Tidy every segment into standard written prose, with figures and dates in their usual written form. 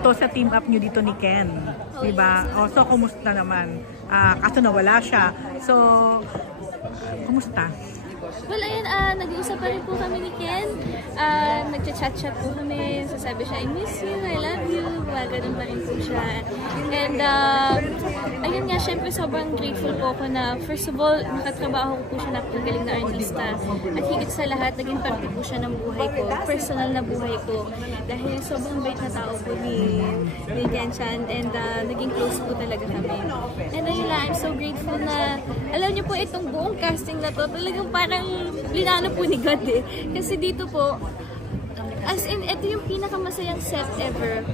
To sa team up nyo dito ni Ken, diba? O, so, kumusta naman? Kaso nawala siya. So, kumusta? Well, ayun, nag-uusap pa rin po kami ni Ken. Nagchat-chat po kami. Sasabi siya, I miss you, I love you. Ganun pa rin po siya. And, ayun nga, syempre sobrang grateful po ako na, first of all, nakatrabaho ko po siya na magaling na artista. At higit sa lahat, naging parte po siya ng buhay ko, personal na buhay ko. Dahil sobrang bait na tao po ni Ken Chan. And, naging close po talaga kami. And ayun lang, I'm so grateful na, alam niyo po, itong buong casting na to, talagang parang linano po ni God eh. Kasi dito po, as in, ito yung pinakamasayang set ever.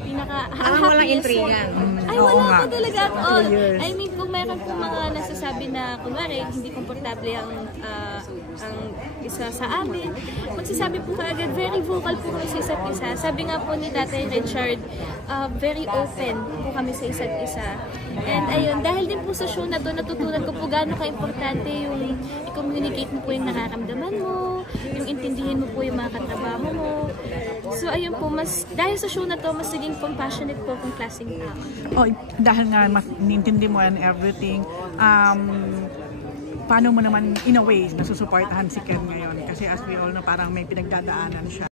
Walang intrigan. Ay, wala po talaga at all. I mean, kung meron po mga nasasabi na, kunwari, hindi komportable ang isa sa amin, magsasabi po kaagad, very vocal po kami sa isa't isa. Sabi nga po ni Tatay Richard, very open po kami sa isa't isa. And ayun, dahil din po sa show na to, natutunan ko po gaano ka-importante yung i-communicate mo po yung nararamdaman mo, yung intindihin mo po yung mga katrabaho mo. So ayun po, dahil sa show na to, mas naging compassionate po kung klaseng tao. Oh, dahil nga mas nintindi mo and everything, paano mo naman in a way nasusuportahan si Ken ngayon? Kasi as we all know, parang may pinagdadaanan siya.